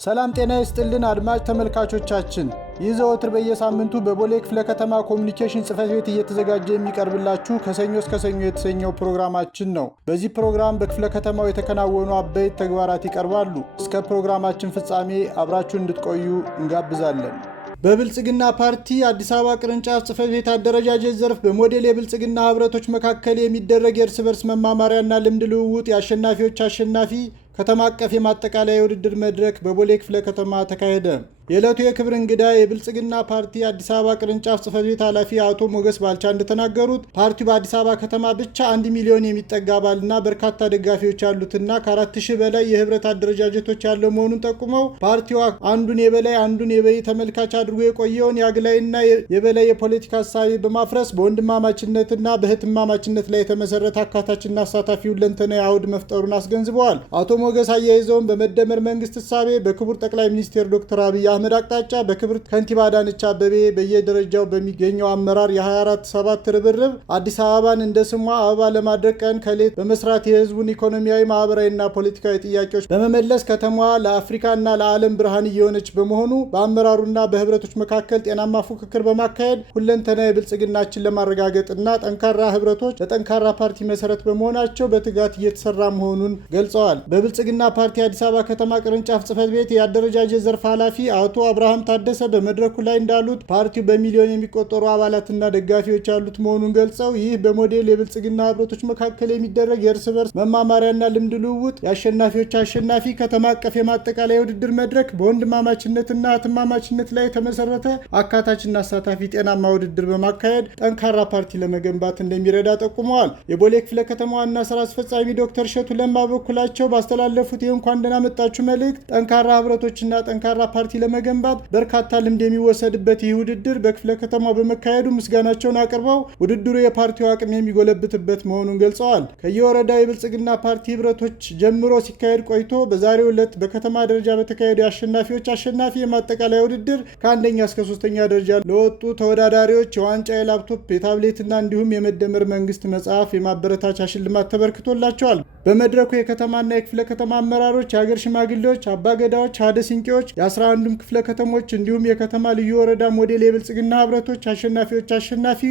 ሰላም ጤና ይስጥልን አድማጭ ተመልካቾቻችን፣ ይህ ዘወትር በየሳምንቱ በቦሌ ክፍለ ከተማ ኮሙኒኬሽን ጽሕፈት ቤት እየተዘጋጀ የሚቀርብላችሁ ከሰኞ እስከ ሰኞ የተሰኘው ፕሮግራማችን ነው። በዚህ ፕሮግራም በክፍለ ከተማው የተከናወኑ አበይት ተግባራት ይቀርባሉ። እስከ ፕሮግራማችን ፍጻሜ አብራችሁ እንድትቆዩ እንጋብዛለን። በብልጽግና ፓርቲ አዲስ አበባ ቅርንጫፍ ጽሕፈት ቤት አደረጃጀት ዘርፍ በሞዴል የብልጽግና ህብረቶች መካከል የሚደረግ የእርስ በርስ መማማሪያና ልምድ ልውውጥ የአሸናፊዎች አሸናፊ ከተማ አቀፍ የማጠቃለያ የውድድር መድረክ በቦሌ ክፍለ ከተማ ተካሄደ። የዕለቱ የክብር እንግዳ የብልጽግና ፓርቲ አዲስ አበባ ቅርንጫፍ ጽሕፈት ቤት ኃላፊ አቶ ሞገስ ባልቻ እንደተናገሩት ፓርቲው በአዲስ አበባ ከተማ ብቻ 1 ሚሊዮን የሚጠጋ አባልና በርካታ ደጋፊዎች ያሉትና ከ4000 በላይ የህብረት አደረጃጀቶች ያለው መሆኑን ጠቁመው ፓርቲው አንዱን የበላይ አንዱን የበይ ተመልካች አድርጎ የቆየውን የአግላይና የበላይ የፖለቲካ ሀሳቤ በማፍረስ በወንድማማችነትና በህትማማችነት ላይ የተመሰረተ አካታችና አሳታፊ ሁለንተናዊ አውድ መፍጠሩን አስገንዝበዋል። አቶ ሞገስ አያይዘውን በመደመር መንግስት እሳቤ በክቡር ጠቅላይ ሚኒስትር ዶክተር አብይ አህመድ አቅጣጫ በክብር ከንቲባ አዳነች አቤቤ በየደረጃው በሚገኘው አመራር የ24/7 ርብርብ አዲስ አበባን እንደ ስሟ አበባ ለማድረግ ቀን ከሌት በመስራት የህዝቡን ኢኮኖሚያዊ፣ ማህበራዊና ፖለቲካዊ ጥያቄዎች በመመለስ ከተማዋ ለአፍሪካና ለዓለም ብርሃን እየሆነች በመሆኑ በአመራሩና በህብረቶች መካከል ጤናማ ፉክክር በማካሄድ ሁለንተናዊ ብልጽግናችን ለማረጋገጥና ጠንካራ ህብረቶች ለጠንካራ ፓርቲ መሰረት በመሆናቸው በትጋት እየተሰራ መሆኑን ገልጸዋል። በብልጽግና ፓርቲ አዲስ አበባ ከተማ ቅርንጫፍ ጽሕፈት ቤት የአደረጃጀት ዘርፍ ኃላፊ አቶ አብርሃም ታደሰ በመድረኩ ላይ እንዳሉት ፓርቲው በሚሊዮን የሚቆጠሩ አባላትና ደጋፊዎች ያሉት መሆኑን ገልጸው ይህ በሞዴል የብልጽግና ህብረቶች መካከል የሚደረግ የእርስ በርስ መማማሪያና ልምድ ልውውጥ የአሸናፊዎች አሸናፊ ከተማ አቀፍ የማጠቃለያ የውድድር መድረክ በወንድማማችነትና እህትማማችነት ላይ የተመሰረተ አካታችና አሳታፊ ጤናማ ውድድር በማካሄድ ጠንካራ ፓርቲ ለመገንባት እንደሚረዳ ጠቁመዋል። የቦሌ ክፍለ ከተማ ዋና ስራ አስፈጻሚ ዶክተር እሸቱ ለማ በኩላቸው ባስተላለፉት የእንኳን ደህና መጣችሁ መልእክት ጠንካራ ህብረቶችና ጠንካራ ፓርቲ ለመገንባት በርካታ ልምድ የሚወሰድበት ይህ ውድድር በክፍለ ከተማው በመካሄዱ ምስጋናቸውን አቅርበው ውድድሩ የፓርቲው አቅም የሚጎለብትበት መሆኑን ገልጸዋል። ከየወረዳው የብልጽግና ፓርቲ ህብረቶች ጀምሮ ሲካሄድ ቆይቶ በዛሬው ዕለት በከተማ ደረጃ በተካሄዱ የአሸናፊዎች አሸናፊ የማጠቃለያ ውድድር ከአንደኛ እስከ 3ኛ ደረጃ ለወጡ ተወዳዳሪዎች የዋንጫ፣ የላፕቶፕ፣ የታብሌትና እንዲሁም የመደመር መንግስት መጽሐፍ የማበረታቻ ሽልማት ተበርክቶላቸዋል። በመድረኩ የከተማና የክፍለ ከተማ አመራሮች፣ የሀገር ሽማግሌዎች፣ አባገዳዎች፣ ሀደ ሲንቄዎች፣ የ11ዱም ክፍለ ከተሞች እንዲሁም የከተማ ልዩ ወረዳ ሞዴል የብልጽግና ህብረቶች አሸናፊዎች አሸናፊ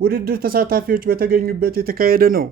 ውድድር ተሳታፊዎች በተገኙበት የተካሄደ ነው።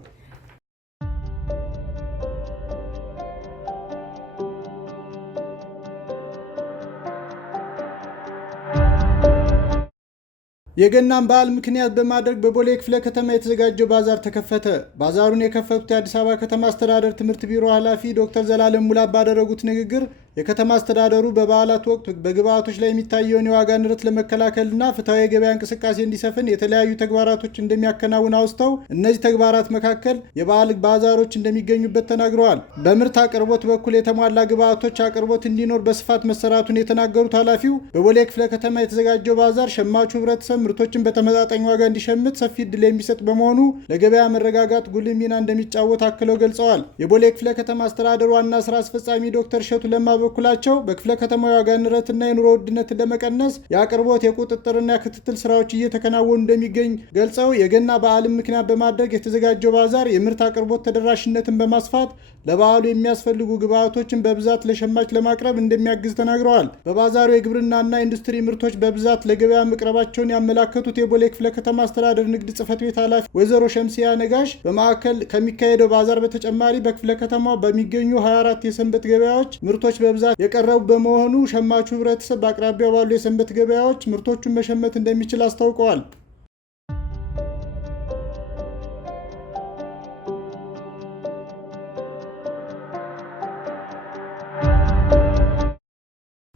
የገናን በዓል ምክንያት በማድረግ በቦሌ ክፍለ ከተማ የተዘጋጀው ባዛር ተከፈተ። ባዛሩን የከፈቱት የአዲስ አበባ ከተማ አስተዳደር ትምህርት ቢሮ ኃላፊ ዶክተር ዘላለም ሙላት ባደረጉት ንግግር የከተማ አስተዳደሩ በበዓላት ወቅት በግብዓቶች ላይ የሚታየውን የዋጋ ንረት ለመከላከልና ፍትሐዊ የገበያ እንቅስቃሴ እንዲሰፍን የተለያዩ ተግባራቶች እንደሚያከናውን አውስተው እነዚህ ተግባራት መካከል የበዓል ባዛሮች እንደሚገኙበት ተናግረዋል። በምርት አቅርቦት በኩል የተሟላ ግብዓቶች አቅርቦት እንዲኖር በስፋት መሰራቱን የተናገሩት ኃላፊው በቦሌ ክፍለ ከተማ የተዘጋጀው ባዛር ሸማቹ ህብረተሰብ ምርቶችን በተመጣጣኝ ዋጋ እንዲሸምት ሰፊ ዕድል የሚሰጥ በመሆኑ ለገበያ መረጋጋት ጉልህ ሚና እንደሚጫወት አክለው ገልጸዋል። የቦሌ ክፍለ ከተማ አስተዳደር ዋና ስራ አስፈጻሚ ዶክተር እሸቱ ለማ በኩላቸው በክፍለ ከተማው የዋጋ ንረትና የኑሮ ውድነትን ለመቀነስ የአቅርቦት የቁጥጥርና የክትትል ስራዎች እየተከናወኑ እንደሚገኝ ገልጸው የገና በዓልን ምክንያት በማድረግ የተዘጋጀው ባዛር የምርት አቅርቦት ተደራሽነትን በማስፋት ለበዓሉ የሚያስፈልጉ ግብዓቶችን በብዛት ለሸማች ለማቅረብ እንደሚያግዝ ተናግረዋል። በባዛሩ የግብርናና ኢንዱስትሪ ምርቶች በብዛት ለገበያ መቅረባቸውን ያመላከቱት የቦሌ ክፍለ ከተማ አስተዳደር ንግድ ጽሕፈት ቤት ኃላፊ ወይዘሮ ሸምሲያ ነጋሽ በማዕከል ከሚካሄደው ባዛር በተጨማሪ በክፍለ ከተማው በሚገኙ 24 የሰንበት ገበያዎች ምርቶች በብዛት የቀረቡ በመሆኑ ሸማቹ ህብረተሰብ በአቅራቢያው ባሉ የሰንበት ገበያዎች ምርቶቹን መሸመት እንደሚችል አስታውቀዋል።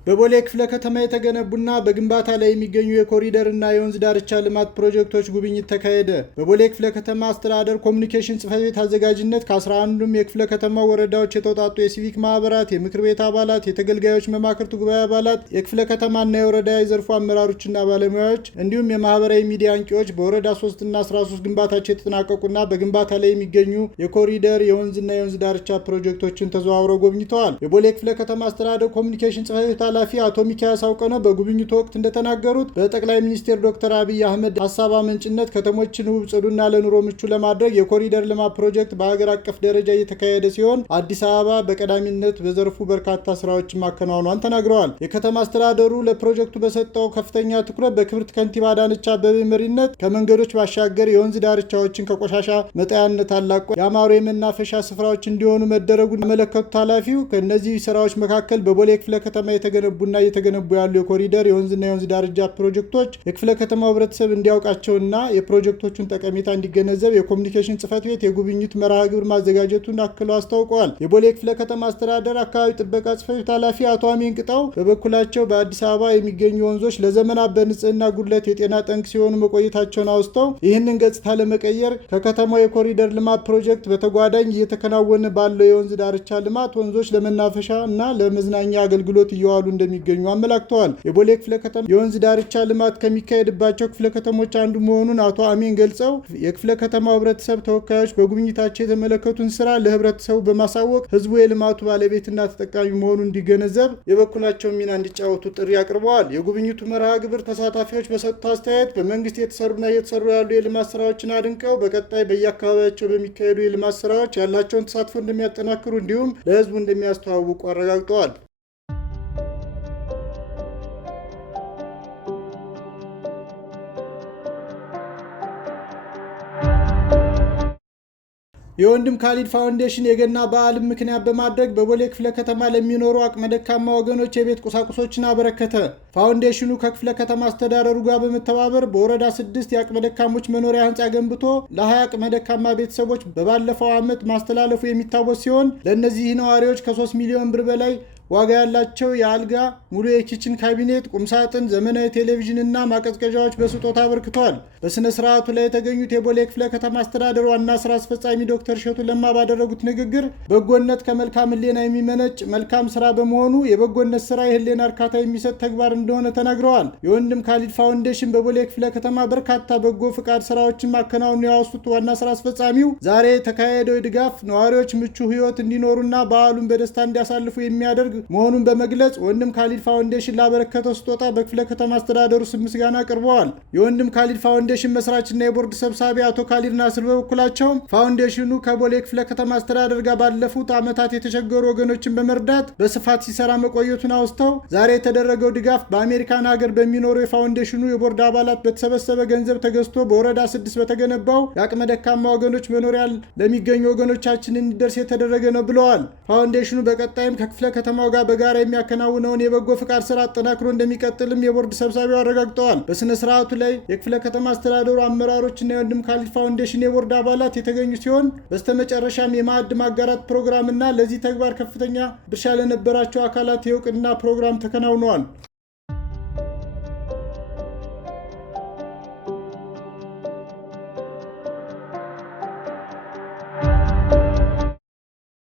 በቦሌ ክፍለ ከተማ የተገነቡና በግንባታ ላይ የሚገኙ የኮሪደርና የወንዝ ዳርቻ ልማት ፕሮጀክቶች ጉብኝት ተካሄደ። በቦሌ ክፍለ ከተማ አስተዳደር ኮሙኒኬሽን ጽሕፈት ቤት አዘጋጅነት ከ11ዱም የክፍለ ከተማ ወረዳዎች የተውጣጡ የሲቪክ ማህበራት፣ የምክር ቤት አባላት፣ የተገልጋዮች መማክርት ጉባኤ አባላት፣ የክፍለ ከተማና የወረዳ የዘርፉ አመራሮችና ባለሙያዎች እንዲሁም የማህበራዊ ሚዲያ አንቂዎች በወረዳ 3 እና 13 ግንባታቸው የተጠናቀቁና በግንባታ ላይ የሚገኙ የኮሪደር የወንዝና የወንዝ ዳርቻ ፕሮጀክቶችን ተዘዋውረው ጎብኝተዋል። የቦሌ ክፍለ ከተማ አስተዳደር ኮሙኒኬሽን ጽሕፈት ቤት ኃላፊ አቶ ሚካያስ አውቀነው በጉብኝቱ ወቅት እንደተናገሩት በጠቅላይ ሚኒስትር ዶክተር አብይ አህመድ ሀሳብ አመንጭነት ከተሞችን ውብ፣ ጽዱና ለኑሮ ምቹ ለማድረግ የኮሪደር ልማት ፕሮጀክት በሀገር አቀፍ ደረጃ እየተካሄደ ሲሆን አዲስ አበባ በቀዳሚነት በዘርፉ በርካታ ስራዎችን ማከናወኗን ተናግረዋል። የከተማ አስተዳደሩ ለፕሮጀክቱ በሰጠው ከፍተኛ ትኩረት በክብርት ከንቲባ አዳነች አቤቤ መሪነት ከመንገዶች ባሻገር የወንዝ ዳርቻዎችን ከቆሻሻ መጣያነት አላቆ ያማሩ የመናፈሻ ስፍራዎች እንዲሆኑ መደረጉን ያመለከቱት ኃላፊው ከእነዚህ ስራዎች መካከል በቦሌ ክፍለ ከተማ የተገነቡና እየተገነቡ ያሉ የኮሪደር የወንዝና የወንዝ ዳርቻ ፕሮጀክቶች የክፍለ ከተማው ህብረተሰብ እንዲያውቃቸውና የፕሮጀክቶቹን ጠቀሜታ እንዲገነዘብ የኮሚኒኬሽን ጽህፈት ቤት የጉብኝት መርሃ ግብር ማዘጋጀቱን አክለው አስታውቀዋል። የቦሌ ክፍለ ከተማ አስተዳደር አካባቢ ጥበቃ ጽህፈት ቤት ኃላፊ አቶ አሚን ቅጣው በበኩላቸው በአዲስ አበባ የሚገኙ ወንዞች ለዘመናት በንጽህና ጉድለት የጤና ጠንቅ ሲሆኑ መቆየታቸውን አውስተው ይህንን ገጽታ ለመቀየር ከከተማው የኮሪደር ልማት ፕሮጀክት በተጓዳኝ እየተከናወነ ባለው የወንዝ ዳርቻ ልማት ወንዞች ለመናፈሻ እና ለመዝናኛ አገልግሎት እየዋሉ እንደሚገኙ አመላክተዋል። የቦሌ ክፍለ ከተማ የወንዝ ዳርቻ ልማት ከሚካሄድባቸው ክፍለ ከተሞች አንዱ መሆኑን አቶ አሚን ገልጸው የክፍለ ከተማው ህብረተሰብ ተወካዮች በጉብኝታቸው የተመለከቱን ስራ ለህብረተሰቡ በማሳወቅ ህዝቡ የልማቱ ባለቤትና ተጠቃሚ መሆኑን እንዲገነዘብ የበኩላቸውን ሚና እንዲጫወቱ ጥሪ አቅርበዋል። የጉብኝቱ መርሃ ግብር ተሳታፊዎች በሰጡት አስተያየት በመንግስት የተሰሩና እየተሰሩ ያሉ የልማት ስራዎችን አድንቀው በቀጣይ በየአካባቢያቸው በሚካሄዱ የልማት ስራዎች ያላቸውን ተሳትፎ እንደሚያጠናክሩ እንዲሁም ለህዝቡ እንደሚያስተዋውቁ አረጋግጠዋል። የወንድም ካሊድ ፋውንዴሽን የገና በዓልን ምክንያት በማድረግ በቦሌ ክፍለ ከተማ ለሚኖሩ አቅመ ደካማ ወገኖች የቤት ቁሳቁሶችን አበረከተ። ፋውንዴሽኑ ከክፍለ ከተማ አስተዳደሩ ጋር በመተባበር በወረዳ 6 የአቅመ ደካሞች መኖሪያ ህንፃ ገንብቶ ለ20 አቅመ ደካማ ቤተሰቦች በባለፈው ዓመት ማስተላለፉ የሚታወስ ሲሆን ለእነዚህ ነዋሪዎች ከ3 ሚሊዮን ብር በላይ ዋጋ ያላቸው የአልጋ፣ ሙሉ የኪችን ካቢኔት፣ ቁምሳጥን፣ ዘመናዊ ቴሌቪዥን እና ማቀዝቀዣዎች በስጦታ አበርክተዋል። በስነ ስርዓቱ ላይ የተገኙት የቦሌ ክፍለ ከተማ አስተዳደር ዋና ስራ አስፈጻሚ ዶክተር እሸቱ ለማ ባደረጉት ንግግር በጎነት ከመልካም ህሌና የሚመነጭ መልካም ስራ በመሆኑ የበጎነት ስራ የህሌና እርካታ የሚሰጥ ተግባር እንደሆነ ተናግረዋል። የወንድም ካሊድ ፋውንዴሽን በቦሌ ክፍለ ከተማ በርካታ በጎ ፍቃድ ስራዎችን ማከናወኑ ያወሱት ዋና ስራ አስፈጻሚው ዛሬ የተካሄደው ድጋፍ ነዋሪዎች ምቹ ህይወት እንዲኖሩና በዓሉን በደስታ እንዲያሳልፉ የሚያደርግ መሆኑን በመግለጽ ወንድም ካሊድ ፋውንዴሽን ላበረከተው ስጦታ በክፍለ ከተማ አስተዳደሩ ስም ምስጋና አቅርበዋል። የወንድም ካሊድ ፋውንዴሽን መስራችና የቦርድ ሰብሳቢ አቶ ካሊድ ናስር በበኩላቸው ፋውንዴሽኑ ከቦሌ ክፍለ ከተማ አስተዳደር ጋር ባለፉት ዓመታት የተቸገሩ ወገኖችን በመርዳት በስፋት ሲሰራ መቆየቱን አውስተው ዛሬ የተደረገው ድጋፍ በአሜሪካን ሀገር በሚኖሩ የፋውንዴሽኑ የቦርድ አባላት በተሰበሰበ ገንዘብ ተገዝቶ በወረዳ 6 በተገነባው የአቅመ ደካማ ወገኖች መኖሪያ ለሚገኙ ወገኖቻችን እንዲደርስ የተደረገ ነው ብለዋል። ፋውንዴሽኑ በቀጣይም ከክፍለ ከተማው ጋር በጋራ የሚያከናውነውን የበጎ ፍቃድ ስራ አጠናክሮ እንደሚቀጥልም የቦርድ ሰብሳቢው አረጋግጠዋል። በስነ ስርዓቱ ላይ የክፍለ ከተማ አስተዳደሩ አመራሮችና የወንድም ካሊድ ፋውንዴሽን የቦርድ አባላት የተገኙ ሲሆን በስተመጨረሻም የማዕድ ማጋራት ፕሮግራምና ለዚህ ተግባር ከፍተኛ ድርሻ ለነበራቸው አካላት የእውቅና ፕሮግራም ተከናውነዋል።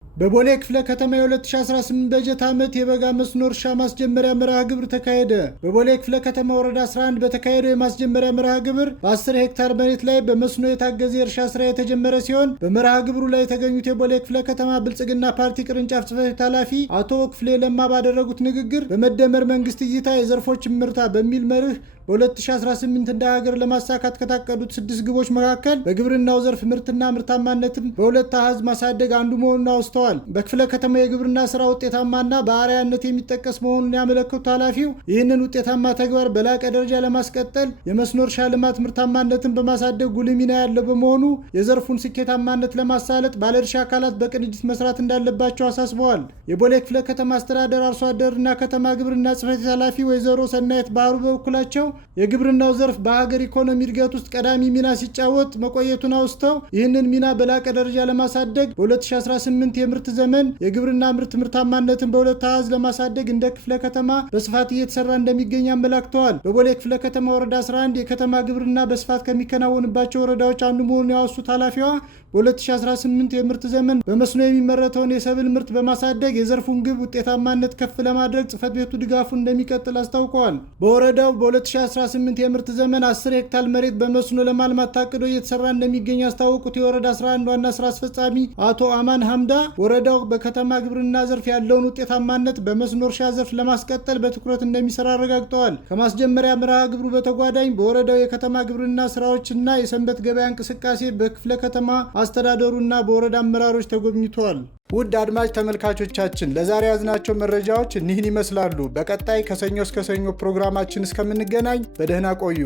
በቦሌ ክፍለ ከተማ የ2018 በጀት ዓመት የበጋ መስኖ እርሻ ማስጀመሪያ መርሃ ግብር ተካሄደ። በቦሌ ክፍለ ከተማ ወረዳ 11 በተካሄደው የማስጀመሪያ መርሃ ግብር በ10 ሄክታር መሬት ላይ በመስኖ የታገዘ የእርሻ ስራ የተጀመረ ሲሆን በመርሃ ግብሩ ላይ የተገኙት የቦሌ ክፍለ ከተማ ብልጽግና ፓርቲ ቅርንጫፍ ጽሕፈት ቤት ኃላፊ አቶ ክፍሌ ለማ ባደረጉት ንግግር በመደመር መንግስት እይታ የዘርፎች ምርታ በሚል መርህ በ2018 እንደ ሀገር ለማሳካት ከታቀዱት 6 ግቦች መካከል በግብርናው ዘርፍ ምርትና ምርታማነትን በሁለት አሃዝ ማሳደግ አንዱ መሆኑን አውስተዋል። በክፍለ ከተማ የግብርና ስራ ውጤታማና በአርአያነት የሚጠቀስ መሆኑን ያመለከቱት ኃላፊው ይህንን ውጤታማ ተግባር በላቀ ደረጃ ለማስቀጠል የመስኖ እርሻ ልማት ምርታማነትን በማሳደግ ጉልህ ሚና ያለው በመሆኑ የዘርፉን ስኬታማነት ለማሳለጥ ባለድርሻ አካላት በቅንጅት መስራት እንዳለባቸው አሳስበዋል። የቦሌ ክፍለ ከተማ አስተዳደር አርሶ አደርና ከተማ ግብርና ጽሕፈት ቤት ኃላፊ ወይዘሮ ሰናይት ባህሩ በበኩላቸው የግብርናው ዘርፍ በሀገር ኢኮኖሚ እድገት ውስጥ ቀዳሚ ሚና ሲጫወት መቆየቱን አውስተው ይህንን ሚና በላቀ ደረጃ ለማሳደግ በ2018 የምርት ዘመን የግብርና ምርታማነትን በሁለት አሃዝ ለማሳደግ እንደ ክፍለ ከተማ በስፋት እየተሰራ እንደሚገኝ አመላክተዋል። በቦሌ ክፍለ ከተማ ወረዳ 11 የከተማ ግብርና በስፋት ከሚከናወንባቸው ወረዳዎች አንዱ መሆኑን ያወሱት ኃላፊዋ በ2018 የምርት ዘመን በመስኖ የሚመረተውን የሰብል ምርት በማሳደግ የዘርፉን ግብ ውጤታማነት ከፍ ለማድረግ ጽሕፈት ቤቱ ድጋፉን እንደሚቀጥል አስታውቀዋል። በወረዳው በ2018 2018 የምርት ዘመን 10 ሄክታር መሬት በመስኖ ለማልማት ታቅዶ እየተሰራ እንደሚገኝ ያስታወቁት የወረዳ 11 ዋና ስራ አስፈጻሚ አቶ አማን ሐምዳ ወረዳው በከተማ ግብርና ዘርፍ ያለውን ውጤታማነት በመስኖ እርሻ ዘርፍ ለማስቀጠል በትኩረት እንደሚሰራ አረጋግጠዋል። ከማስጀመሪያ መርሃ ግብሩ በተጓዳኝ በወረዳው የከተማ ግብርና ስራዎችና የሰንበት ገበያ እንቅስቃሴ በክፍለ ከተማ አስተዳደሩና በወረዳ አመራሮች ተጎብኝተዋል። ውድ አድማጭ ተመልካቾቻችን ለዛሬ ያዝናቸው መረጃዎች እኒህን ይመስላሉ። በቀጣይ ከሰኞ እስከ ሰኞ ፕሮግራማችን እስከምንገናኝ በደህና ቆዩ።